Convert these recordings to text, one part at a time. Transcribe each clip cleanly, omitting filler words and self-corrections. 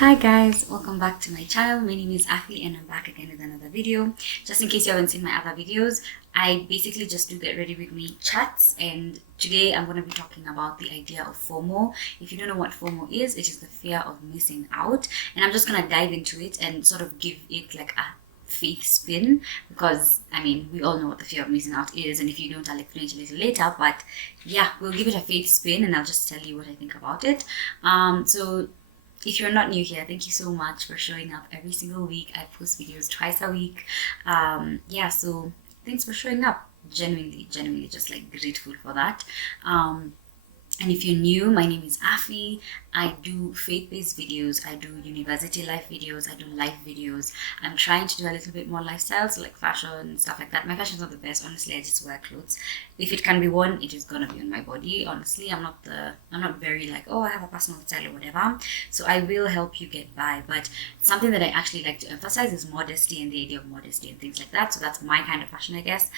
Hi guys, welcome back to my channel. My name is Afi and I'm back again with another video. Just in case you haven't seen my other videos, I basically just do get ready with me chats, and today I'm going to be talking about the idea of FOMO. If you don't know what FOMO is, it is the fear of missing out, and I'm just going to dive into it and sort of give it like a faith spin, because I mean we all know what the fear of missing out is, and if you don't I'll explain it a little later, but yeah, we'll give it a faith spin and I'll just tell you what I think about it. So if you're not new here, thank you so much for showing up every single week. I post videos twice a week. So thanks for showing up. Genuinely, just like grateful for that. And if you're new, my name is Afi. I do faith-based videos, I do university life videos, I do life videos. I'm trying to do a little bit more lifestyle, so like fashion and stuff like that. My fashion's not the best, honestly. I just wear clothes. If it can be worn, it is gonna be on my body. Honestly, I'm not very like, oh, I have a personal style or whatever. So I will help you get by. But something that I actually like to emphasize is modesty and the idea of modesty and things like that. So that's my kind of fashion, I guess.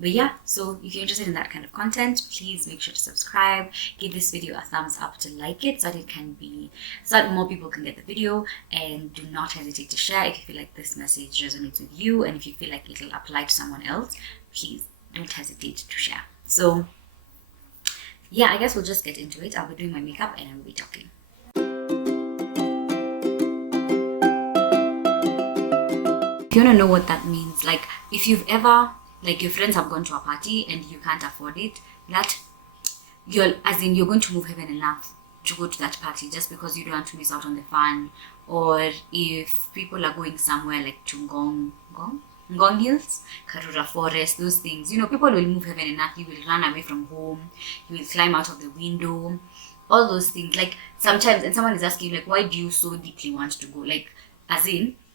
But yeah, so if you're interested in that kind of content, please make sure to subscribe, give this video a thumbs up to like it, so that more people can get the video, and do not hesitate to share if you feel like this message resonates with you, and if you feel like it'll apply to someone else, please don't hesitate to share. So yeah, I guess we'll just get into it. I'll be doing my makeup and I will be talking. If you want to know what that means, like if you've ever, like your friends have gone to a party and you can't afford it, that you're going to move heaven and earth to go to that party just because you don't want to miss out on the fun. Or if people are going somewhere like to Ngong Hills, Karura Forest, those things, people will move heaven and earth. You will run away from home, you will climb out of the window, all those things. Like sometimes, and someone is asking you like, why do you so deeply want to go? Like,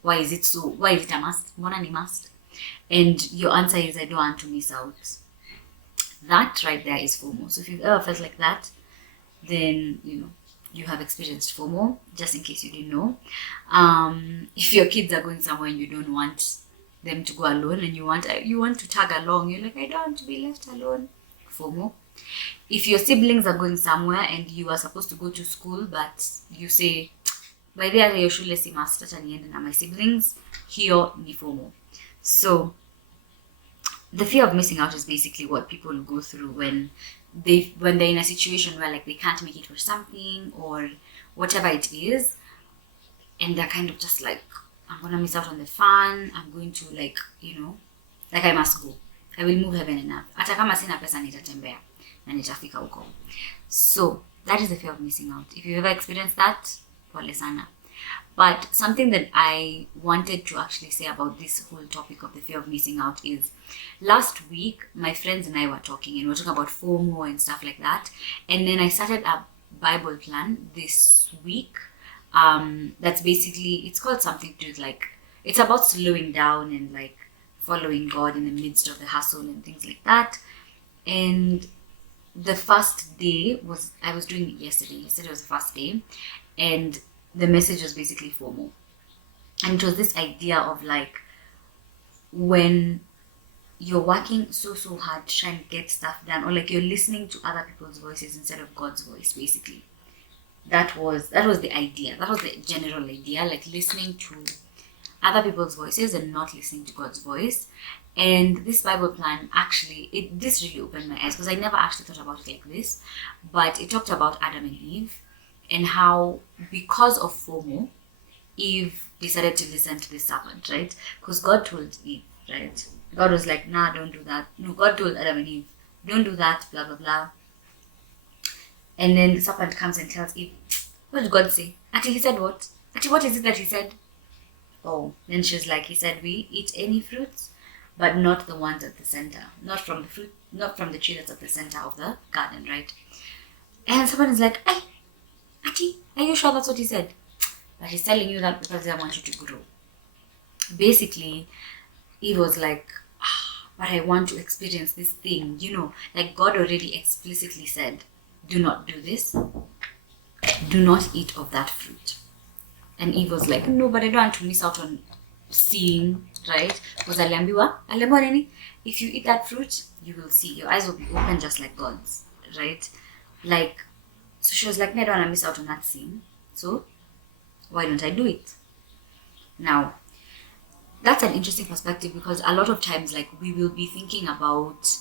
why is it a must? Mbona ni must? And your answer is, I don't want to miss out. That right there is FOMO. So if you've ever felt like that, then you have experienced FOMO, just in case you didn't know. If your kids are going somewhere and you don't want them to go alone, and you want to tag along, you're like, I don't want to be left alone. FOMO. If your siblings are going somewhere and you are supposed to go to school, but you say, by the way, shule si must acha niende na my siblings, hiyo ni FOMO. So the fear of missing out is basically what people go through when they're in a situation where like they can't make it for something or whatever it is, and they're kind of just like, I'm gonna miss out on the fun. I'm going to like I must go. I will move heaven and earth. Hata kama sina pesa nitatembea na nitafika huko. So that is the fear of missing out. If you've ever experienced that, pole sana. But something that I wanted to actually say about this whole topic of the fear of missing out is, last week, my friends and I were talking, and we were talking about FOMO and stuff like that. And then I started a Bible plan this week. That's basically, it's called something to do like, it's about slowing down and like following God in the midst of the hustle and things like that. And the first day I was doing it yesterday. Yesterday was the first day. And the message was basically FOMO. And it was this idea of like, when you're working so hard trying to get stuff done, or like you're listening to other people's voices instead of God's voice, basically. That was the idea. That was the general idea, like listening to other people's voices and not listening to God's voice. And this Bible plan actually, this really opened my eyes, because I never actually thought about it like this. But it talked about Adam and Eve, and how because of FOMO, Eve decided to listen to the serpent, right? Because God told Eve, right? God was like, nah, don't do that. No, God told Adam and Eve, don't do that, blah, blah, blah. And then the serpent comes and tells Eve, what did God say? Actually, he said what? Actually, what is it that he said? Oh, then she's like, he said, we eat any fruits, but not the ones at the center. Not from the tree that's at the center of the garden, right? And someone is like, hey, Ati, are you sure that's what he said? But he's telling you that because I want you to grow. Basically, he was like, but I want to experience this thing. Like God already explicitly said, do not do this. Do not eat of that fruit. And Eve was like, no, but I don't want to miss out on seeing, right? Because aliambiwa nini? If you eat that fruit, you will see. Your eyes will be open just like God's, right? Like, so she was like, no, I don't want to miss out on that scene. So Why don't I do it? Now, that's an interesting perspective, because a lot of times, like, we will be thinking about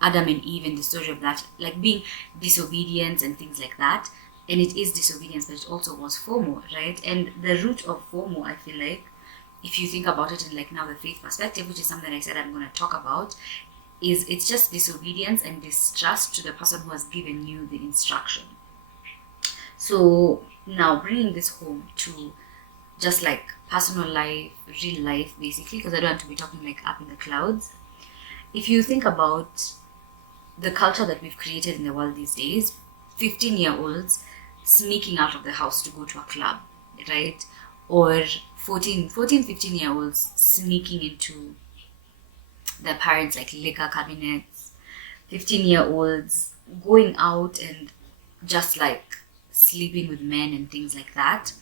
Adam and Eve and the story of that, like being disobedient and things like that. And it is disobedience, but it also was FOMO, right? And the root of FOMO, I feel like, if you think about it in like now the faith perspective, which is something I said I'm going to talk about, is it's just disobedience and distrust to the person who has given you the instruction. So now bringing this home to just like personal life, real life, basically, because I don't want to be talking like up in the clouds. If you think about the culture that we've created in the world these days, 15-year-olds sneaking out of the house to go to a club, right? Or 15-year-olds sneaking into their parents' like liquor cabinets, 15-year-olds going out and just like sleeping with men and things like that.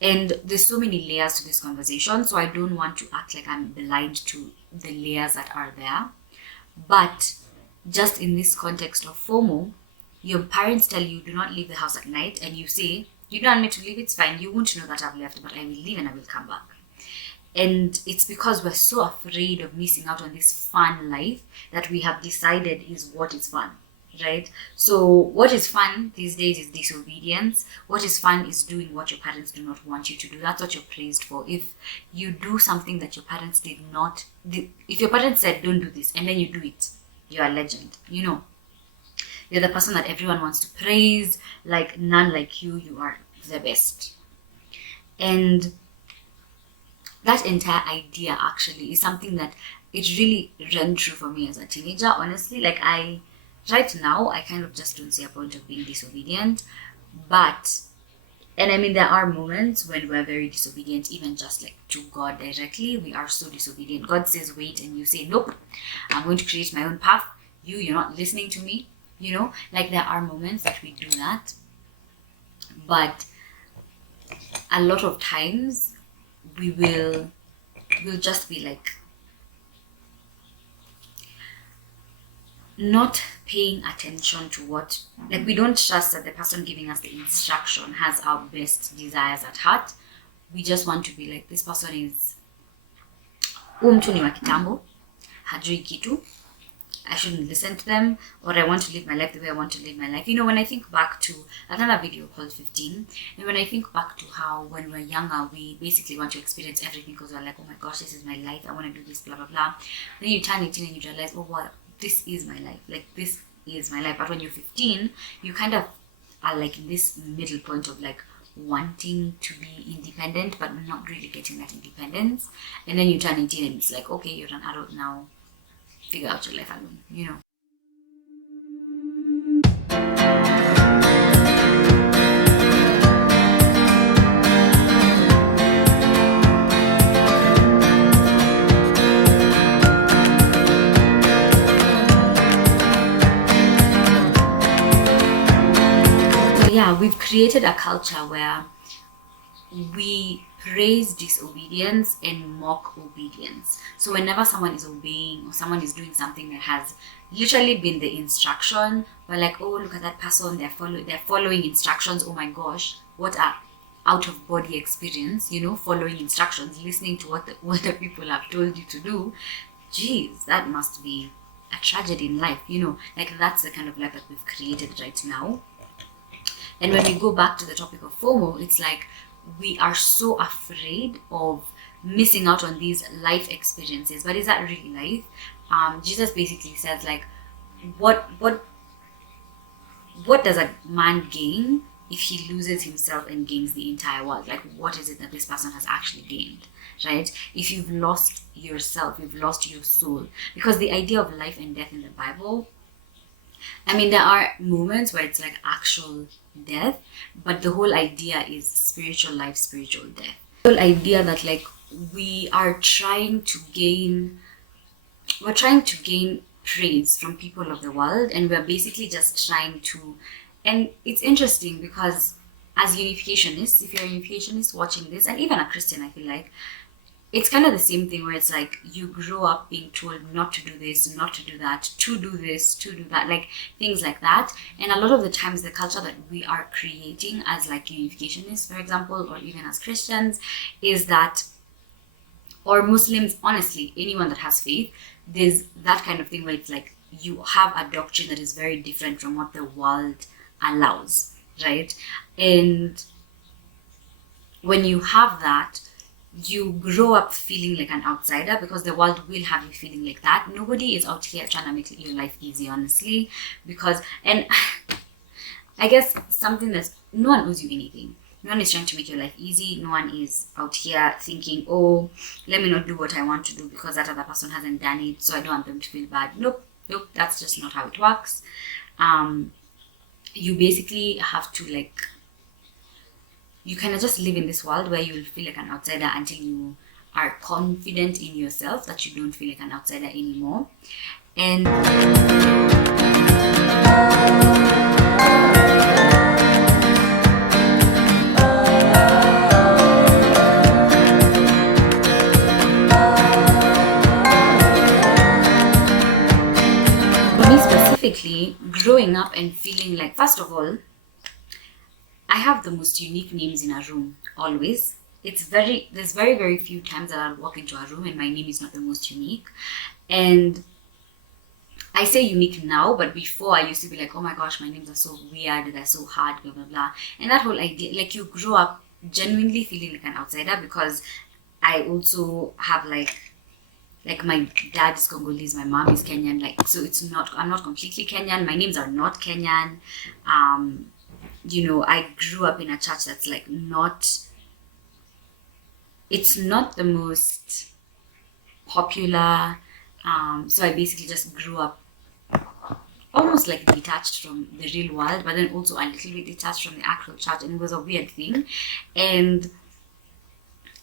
And there's so many layers to this conversation, so I don't want to act like I'm blind to the layers that are there. But just in this context of FOMO, your parents tell you do not leave the house at night, and you say, you don't want me to leave, it's fine, you won't know that I've left, but I will leave and I will come back. And it's because we're so afraid of missing out on this fun life that we have decided is what is fun, right? So what is fun these days is disobedience. What is fun is doing what your parents do not want you to do. That's what you're praised for. If you do something that your parents did not, if your parents said don't do this and then you do it, you're a legend, you know. You're the person that everyone wants to praise, like none like you, you are the best. And that entire idea actually is something that it really ran true for me as a teenager, honestly. Like right now, I kind of just don't see a point of being disobedient. But, and I mean, there are moments when we're very disobedient, even just like to God directly. We are so disobedient. God says, wait, and you say, nope, I'm going to create my own path. You're not listening to me. You know, like there are moments that we do that, but a lot of times we'll just be like not paying attention to what, like we don't trust that the person giving us the instruction has our best desires at heart. We just want to be like, this person is mtu ni wa kitambo, hajui kitu, I shouldn't listen to them, or I want to live my life the way I want to live my life. You know, when I think back to another video called 15, and when I think back to how when we're younger, we basically want to experience everything because we're like, oh my gosh, this is my life, I want to do this, blah, blah, blah. Then you turn 18 and you realize, oh, wow, this is my life. Like, this is my life. But when you're 15, you kind of are like in this middle point of like wanting to be independent, but not really getting that independence. And then you turn 18 and it's like, okay, you're an adult now. Figure out your life alone, you know. So yeah, we've created a culture where we praise disobedience and mock obedience. So whenever someone is obeying or someone is doing something that has literally been the instruction, we're like, oh, look at that person, they're following instructions. Oh my gosh, what a out of body experience, you know, following instructions, listening to what the people have told you to do. Jeez, that must be a tragedy in life, you know. Like, that's the kind of life that we've created right now. And when we go back to the topic of FOMO, it's like we are so afraid of missing out on these life experiences. But is that really life? Jesus basically says, like, what does a man gain if he loses himself and gains the entire world? Like, what is it that this person has actually gained, right? If you've lost yourself, you've lost your soul. Because the idea of life and death in the Bible, I mean, there are moments where it's like actual death, but the whole idea is spiritual life, spiritual death. The whole idea that like we're trying to gain praise from people of the world, and we're basically just trying to, and it's interesting because as unificationists, if you're a unificationist watching this, and even a Christian, I feel like it's kind of the same thing where it's like you grow up being told not to do this, not to do that, to do this, to do that, like things like that. And a lot of the times the culture that we are creating as like unificationists, for example, or even as Christians, is that, or Muslims, honestly, anyone that has faith, there's that kind of thing where it's like you have a doctrine that is very different from what the world allows, right? And when you have that, you grow up feeling like an outsider because the world will have you feeling like that. Nobody is out here trying to make your life easy, honestly, because, and I guess something that's, no one owes you anything. No one is trying to make your life easy. No one is out here thinking, oh, let me not do what I want to do because that other person hasn't done it, so I don't want them to feel bad. Nope, that's just not how it works. You basically have to like, you kind of just live in this world where you'll feel like an outsider until you are confident in yourself that you don't feel like an outsider anymore. And for me specifically, growing up and feeling like, first of all, I have the most unique names in a room, always. There's very, very few times that I'll walk into a room and my name is not the most unique. And I say unique now, but before I used to be like, oh my gosh, my names are so weird, they're so hard, blah, blah, blah. And that whole idea, like you grow up genuinely feeling like an outsider because I also have like my dad is Congolese, my mom is Kenyan, like, so it's not, I'm not completely Kenyan, my names are not Kenyan. You know, I grew up in a church that's like it's not the most popular. So I basically just grew up almost like detached from the real world, but then also a little bit detached from the actual church, and it was a weird thing. And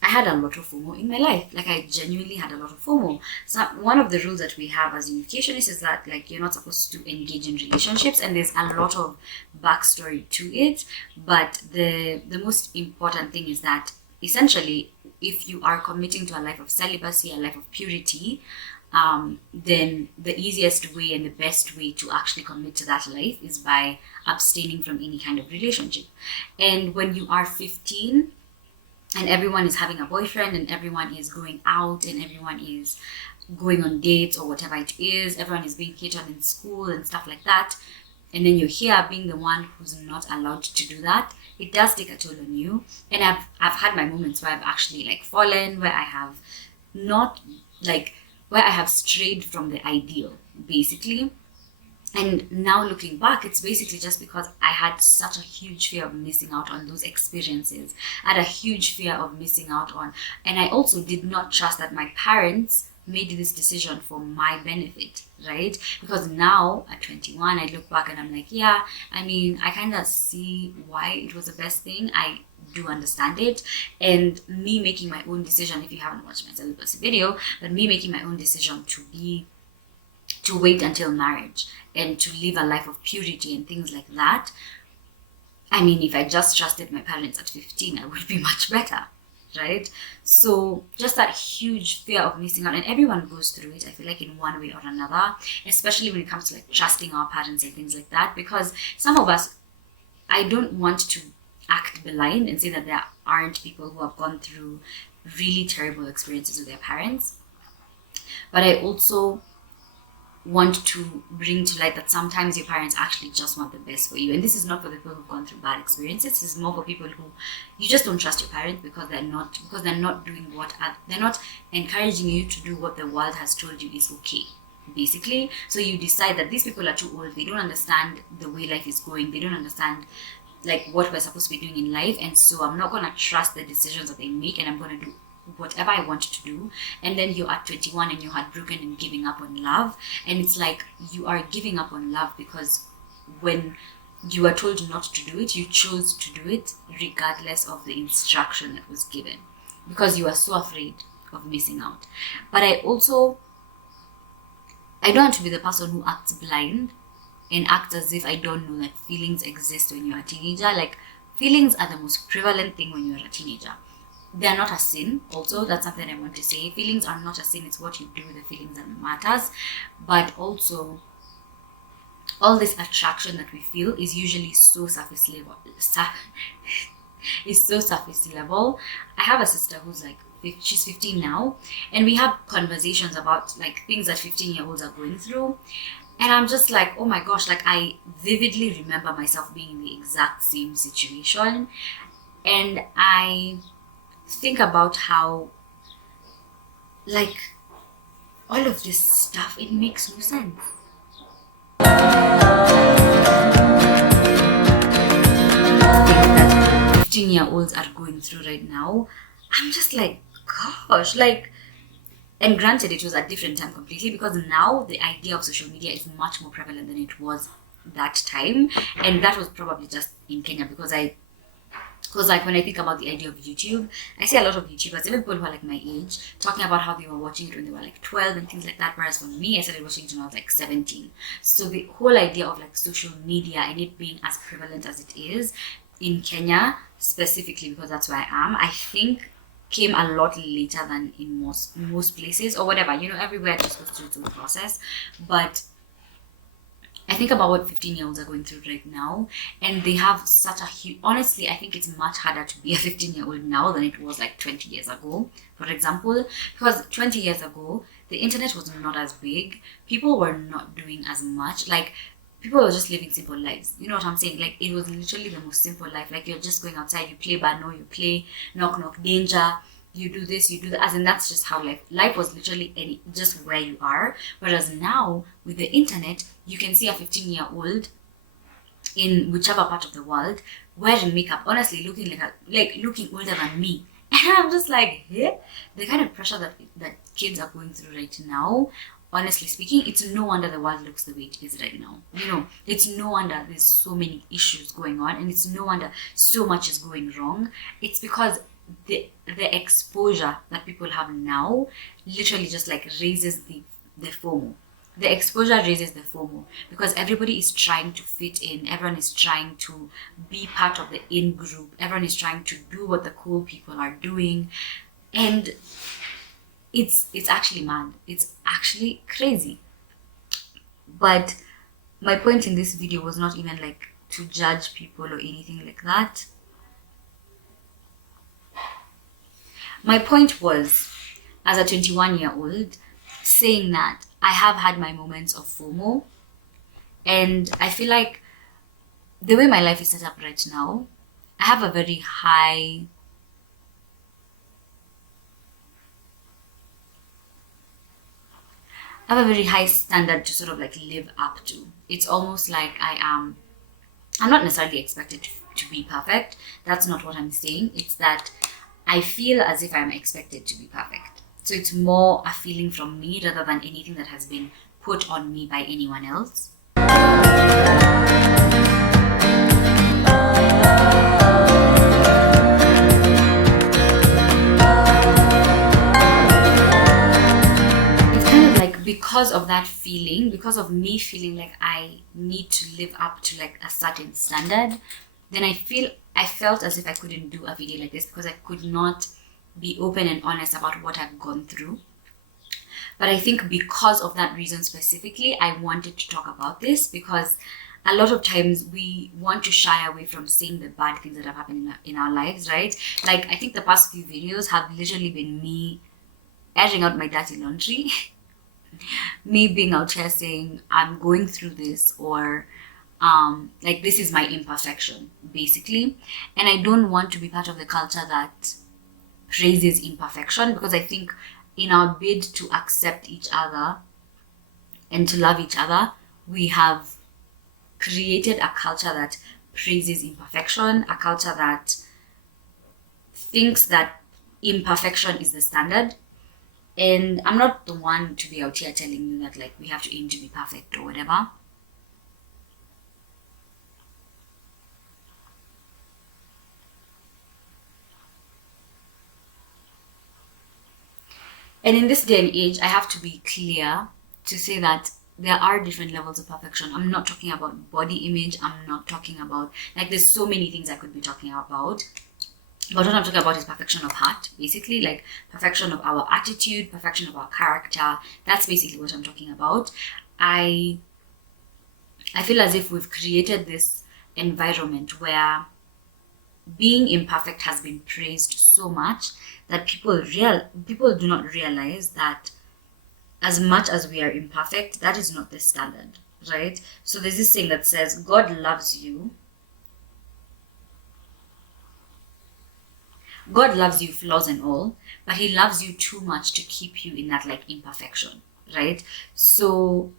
I had a lot of FOMO in my life. Like I genuinely had a lot of FOMO. So one of the rules that we have as unificationists is that like you're not supposed to engage in relationships, and there's a lot of backstory to it. But the most important thing is that essentially, if you are committing to a life of celibacy, a life of purity, then the easiest way and the best way to actually commit to that life is by abstaining from any kind of relationship. And when you are 15, and everyone is having a boyfriend and everyone is going out and everyone is going on dates or whatever it is, everyone is being catered in school and stuff like that, and then you're here being the one who's not allowed to do that, it does take a toll on you. And I've had my moments where I've actually like fallen, where I have not like, where I have strayed from the ideal, basically. And now looking back, it's basically just because I had such a huge fear of missing out on those experiences. I had a huge fear of missing out on, and I also did not trust that my parents made this decision for my benefit, right? Because now at 21, I look back and I'm like, yeah, I mean, I kind of see why it was the best thing. I do understand it. And me making my own decision, if you haven't watched my celibacy video, but me making my own decision to wait until marriage and to live a life of purity and things like that. I mean, if I just trusted my parents at 15, I would be much better, right? So just that huge fear of missing out, and everyone goes through it, I feel like, in one way or another, especially when it comes to like trusting our parents and things like that, because some of us, I don't want to act blind and say that there aren't people who have gone through really terrible experiences with their parents, but I also want to bring to light that sometimes your parents actually just want the best for you. And this is not for the people who've gone through bad experiences. This is more for people who you just don't trust your parents because they're not doing they're not encouraging you to do what the world has told you is okay, basically. So you decide that these people are too old, they don't understand the way life is going, they don't understand like what we're supposed to be doing in life, and so I'm not going to trust the decisions that they make, and I'm going to do whatever I want to do. And then you're at 21 and you're heartbroken and giving up on love, and it's like you are giving up on love because when you are told not to do it, you chose to do it regardless of the instruction that was given because you are so afraid of missing out. But I don't want to be the person who acts blind and acts as if I don't know that feelings exist when you're a teenager. Like, feelings are the most prevalent thing when you're a teenager. they're not a sin. Also, that's something I want to say. Feelings are not a sin. It's what you do with the feelings that matters. But also, all this attraction that we feel is usually so surface level. Is so surface level. I have a sister who's like, she's 15 now, and we have conversations about like things that 15-year-olds are going through, and I'm just like, oh my gosh, like I vividly remember myself being in the exact same situation, and I think about how like all of this stuff, it makes no sense. That 15-year-olds are going through right now, I'm just like, gosh, like, and granted it was a different time completely, because now the idea of social media is much more prevalent than it was that time, and that was probably just in Kenya, because like when I think about the idea of YouTube, I see a lot of YouTubers, even people who are like my age, talking about how they were watching it when they were like 12 and things like that, whereas for me, I started watching it when I was like 17. So the whole idea of like social media and it being as prevalent as it is in Kenya, specifically because that's where I am, I think came a lot later than in most places, or whatever, you know, everywhere just goes through its own process. But I think about what 15-year-olds are going through right now, and they have such a huge, honestly, I think it's much harder to be a 15-year-old now than it was like 20 years ago, for example, because 20 years ago, the internet was not as big, people were not doing as much, like, people were just living simple lives, you know what I'm saying? Like, it was literally the most simple life, like, you're just going outside, you play Bano, you play Knock Knock Danger, you do this, you do that, as in that's just how life was literally just where you are. Whereas now, with the internet, you can see a 15-year-old in whichever part of the world wearing makeup, honestly looking looking older than me. And I'm just like, hey, the kind of pressure that kids are going through right now, honestly speaking, it's no wonder the world looks the way it is right now. You know, it's no wonder there's so many issues going on, and it's no wonder so much is going wrong. It's because the exposure that people have now literally just like raises the FOMO. The exposure raises the FOMO because everybody is trying to fit in, everyone is trying to be part of the in group, everyone is trying to do what the cool people are doing, and it's actually mad, it's actually crazy. But my point in this video was not even like to judge people or anything like that. My point was, as a 21-year-old, saying that I have had my moments of FOMO, and I feel like the way my life is set up right now, I have a very high standard to sort of like live up to. It's almost like I'm not necessarily expected to be perfect. That's not what I'm saying. It's that I feel as if I'm expected to be perfect. So it's more a feeling from me rather than anything that has been put on me by anyone else. It's kind of like because of that feeling, because of me feeling like I need to live up to like a certain standard, then I felt as if I couldn't do a video like this because I could not be open and honest about what I've gone through. But I think because of that reason specifically, I wanted to talk about this, because a lot of times we want to shy away from seeing the bad things that have happened in our lives, right? Like, I think the past few videos have literally been me airing out my dirty laundry, me being out here saying I'm going through this, or like, this is my imperfection, basically. And I don't want to be part of the culture that praises imperfection, because I think in our bid to accept each other and to love each other, we have created a culture that praises imperfection, a culture that thinks that imperfection is the standard. And I'm not the one to be out here telling you that like we have to aim to be perfect or whatever. And in this day and age, I have to be clear to say that there are different levels of perfection. I'm not talking about body image. I'm not talking about, like, there's so many things I could be talking about. But what I'm talking about is perfection of heart, basically, like perfection of our attitude, perfection of our character. That's basically what I'm talking about. I feel as if we've created this environment where being imperfect has been praised so much that people do not realize that as much as we are imperfect, that is not the standard, right? So there's this thing that says God loves you. God loves you, flaws and all, but he loves you too much to keep you in that like imperfection, right? So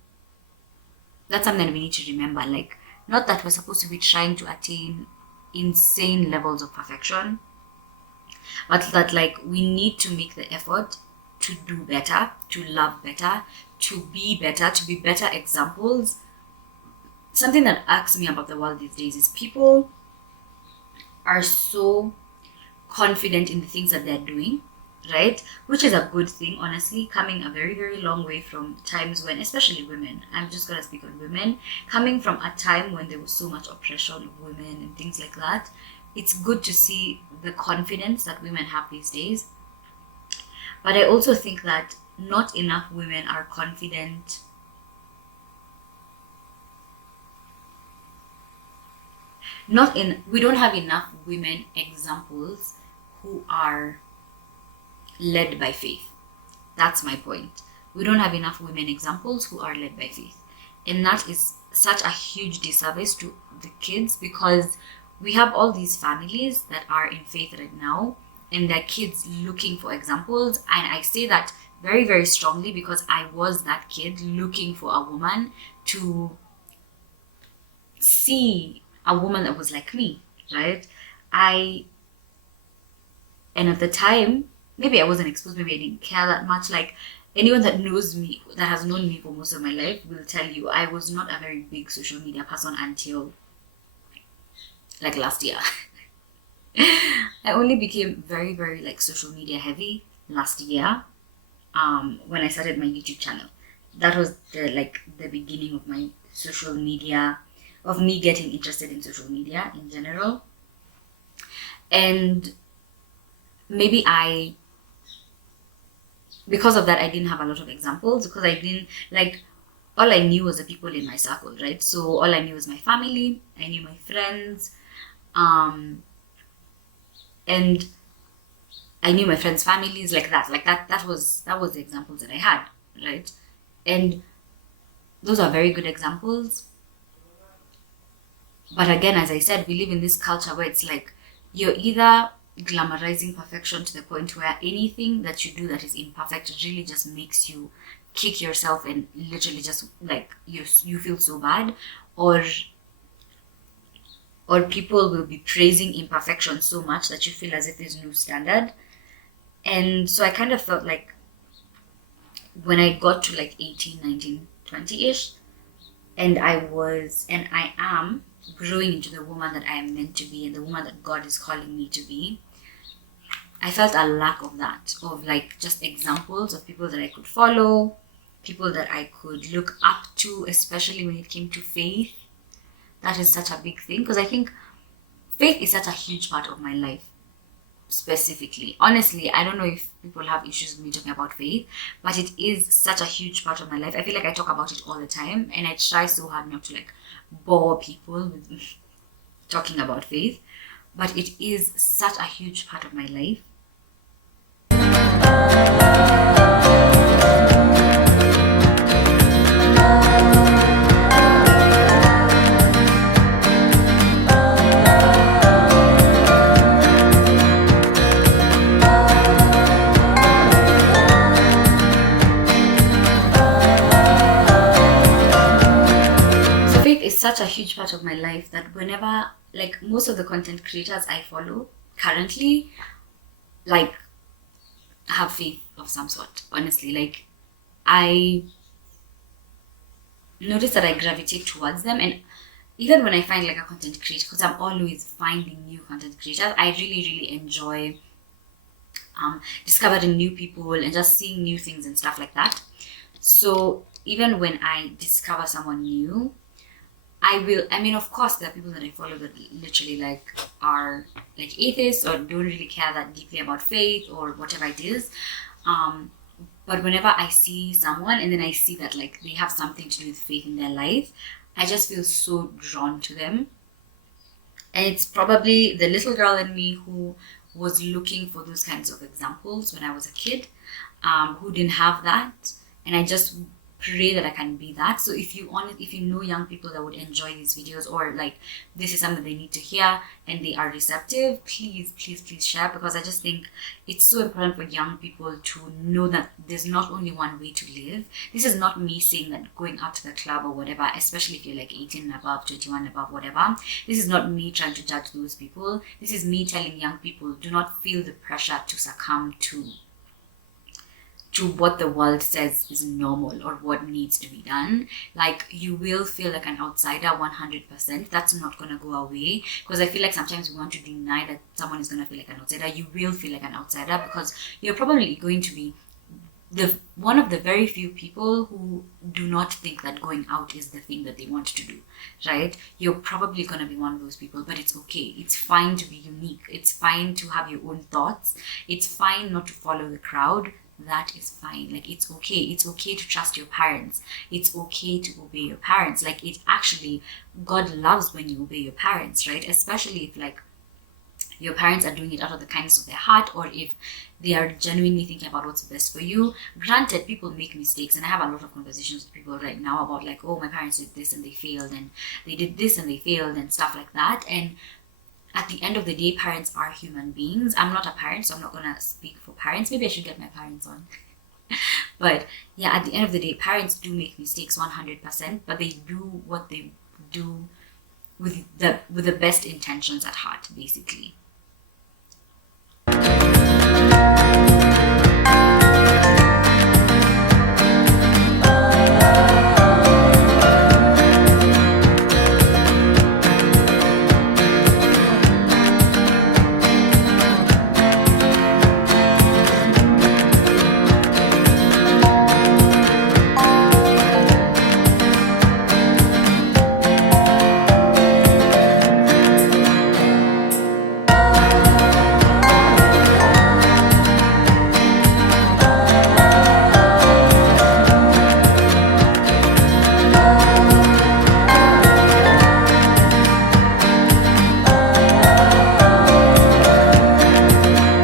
that's something that we need to remember. Like, not that we're supposed to be trying to attain insane levels of perfection, but that like we need to make the effort to do better, to love better, to be better examples. Something that irks me about the world these days is people are so confident in the things that they're doing, right? Which is a good thing, honestly, coming a very, very long way from times when, especially women, I'm just gonna speak on women, coming from a time when there was so much oppression of women and things like that. It's good to see the confidence that women have these days. But I also think that not enough women are confident. We don't have enough women examples who are led by faith. That's my point. We don't have enough women examples who are led by faith. And that is such a huge disservice to the kids, because we have all these families that are in faith right now and their kids looking for examples. And I say that very, very strongly because I was that kid looking for a woman to see, a woman that was like me, right? And at the time, maybe I wasn't exposed, maybe I didn't care that much. Like, anyone that knows me, that has known me for most of my life, will tell you I was not a very big social media person until like last year. I only became very, very like social media heavy last year, when I started my YouTube channel. That was the beginning of my social media, of me getting interested in social media in general. And maybe because of that, I didn't have a lot of examples, because I didn't like, all I knew was the people in my circle, right? So all I knew was my family, I knew my friends, and I knew my friends' families, like that was the examples that I had, right? And those are very good examples. But again, as I said, we live in this culture where it's like you're either glamorizing perfection to the point where anything that you do that is imperfect really just makes you kick yourself and literally just like you feel so bad, or people will be praising imperfection so much that you feel as if there's no standard. And so I kind of felt like when I got to like 18, 19, 20-ish, and I am growing into the woman that I am meant to be and the woman that God is calling me to be, I felt a lack of that, of like just examples of people that I could follow, people that I could look up to, especially when it came to faith. That is such a big thing, because I think faith is such a huge part of my life. Specifically, honestly, I don't know if people have issues with me talking about faith, but it is such a huge part of my life. I feel like I talk about it all the time, and I try so hard not to like bore people with talking about faith, but it is such a huge part of my life. Such a huge part of my life that whenever, like, most of the content creators I follow currently, like, have faith of some sort. Honestly, like, I notice that I gravitate towards them. And even when I find like a content creator, because I'm always finding new content creators, I really enjoy discovering new people and just seeing new things and stuff like that. So even when I discover someone new, I mean, of course, there are people that I follow that literally like are like atheists or don't really care that deeply about faith or whatever it is. But whenever I see someone and then I see that like they have something to do with faith in their life, I just feel so drawn to them. And it's probably the little girl in me who was looking for those kinds of examples when I was a kid, who didn't have that. And I just pray that I can be that. So if you know young people that would enjoy these videos, or like this is something they need to hear and they are receptive, please share, because I just think it's so important for young people to know that there's not only one way to live. This is not me saying that going out to the club or whatever, especially if you're like 18 and above, 21 and above, whatever. This is not me trying to judge those people. This is me telling young people, do not feel the pressure to succumb to what the world says is normal or what needs to be done. Like, you will feel like an outsider 100%. That's not going to go away, because I feel like sometimes we want to deny that someone is going to feel like an outsider. You will feel like an outsider because you're probably going to be one of the very few people who do not think that going out is the thing that they want to do, right? You're probably going to be one of those people, but it's okay. It's fine to be unique. It's fine to have your own thoughts. It's fine not to follow the crowd. That is fine. Like, it's okay. It's okay to trust your parents. It's okay to obey your parents. Like, it actually, God loves when you obey your parents, right? Especially if like your parents are doing it out of the kindness of their heart, or if they are genuinely thinking about what's best for you. Granted, people make mistakes, and I have a lot of conversations with people right now about like, oh, my parents did this and they failed, and they did this and they failed, and stuff like that. And at the end of the day, parents are human beings. I'm not a parent, so I'm not going to speak for parents. Maybe I should get my parents on. But yeah, at the end of the day, parents do make mistakes 100%, but they do what they do with the best intentions at heart, basically.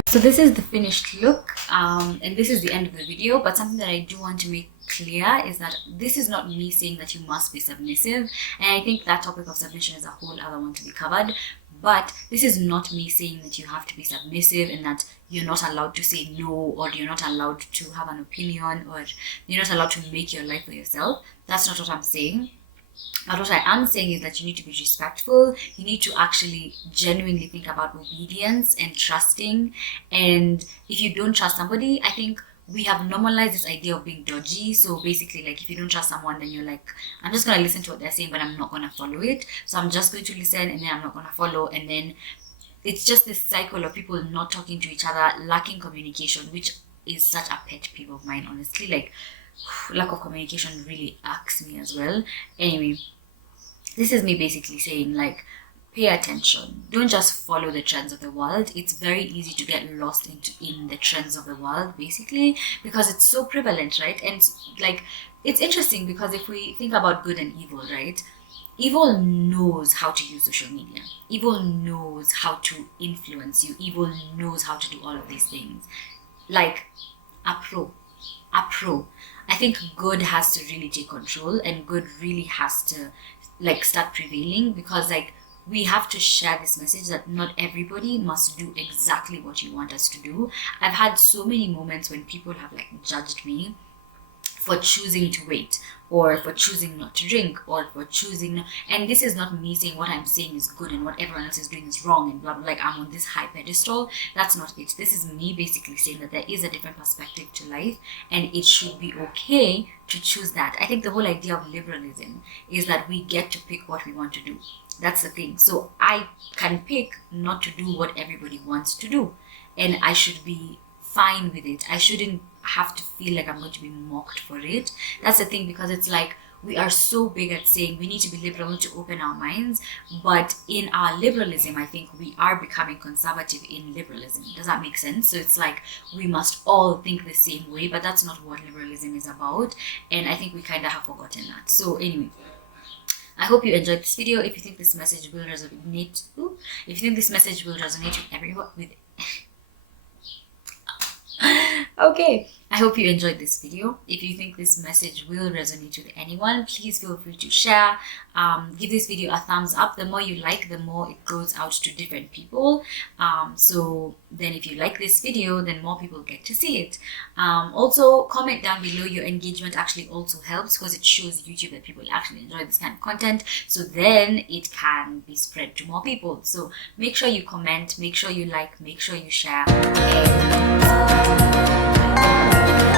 So this is the finished look, and this is the end of the video. But something that I do want to make clear is that this is not me saying that you must be submissive, and I think that topic of submission is a whole other one to be covered. But this is not me saying that you have to be submissive and that you're not allowed to say no, or you're not allowed to have an opinion, or you're not allowed to make your life for yourself. That's not what I'm saying. But what I am saying is that you need to be respectful. You need to actually genuinely think about obedience and trusting. And if you don't trust somebody, I think we have normalized this idea of being dodgy. So basically, like, if you don't trust someone, then you're like, I'm just going to listen to what they're saying, but I'm not going to follow it. So I'm just going to listen, and then I'm not going to follow. And then it's just this cycle of people not talking to each other, lacking communication, which is such a pet peeve of mine, honestly. Like, lack of communication really irks me as well. Anyway, this is me basically saying, like, pay attention. Don't just follow the trends of the world. It's very easy to get lost in the trends of the world, basically, because it's so prevalent, right? And like, it's interesting because if we think about good and evil, right? Evil knows how to use social media. Evil knows how to influence you. Evil knows how to do all of these things. Like, a pro. I think good has to really take control, and good really has to like start prevailing, because like we have to share this message that not everybody must do exactly what you want us to do. I've had so many moments when people have like judged me for choosing to wait, or for choosing not to drink, or for choosing, and this is not me saying what I'm saying is good and what everyone else is doing is wrong and blah blah, like I'm on this high pedestal. That's not it. This is me basically saying that there is a different perspective to life, and it should be okay to choose that. I think the whole idea of liberalism is that we get to pick what we want to do. That's the thing. So I can pick not to do what everybody wants to do, and I should be fine with it. I shouldn't have to feel like I'm going to be mocked for it. That's the thing, because it's like we are so big at saying we need to be liberal to open our minds, but in our liberalism, I think we are becoming conservative in liberalism. Does that make sense? So it's like we must all think the same way, but that's not what liberalism is about, and I think we kind of have forgotten that. So anyway, I hope you enjoyed this video. If you think this message will resonate, with everyone, okay, I hope you enjoyed this video. If you think this message will resonate with anyone, please feel free to share. Give this video a thumbs up. The more you like, the more it goes out to different people. So then if you like this video, then more people get to see it. Also, comment down below. Your engagement actually also helps because it shows YouTube that people actually enjoy this kind of content. So then it can be spread to more people. So make sure you comment, make sure you like, make sure you share. And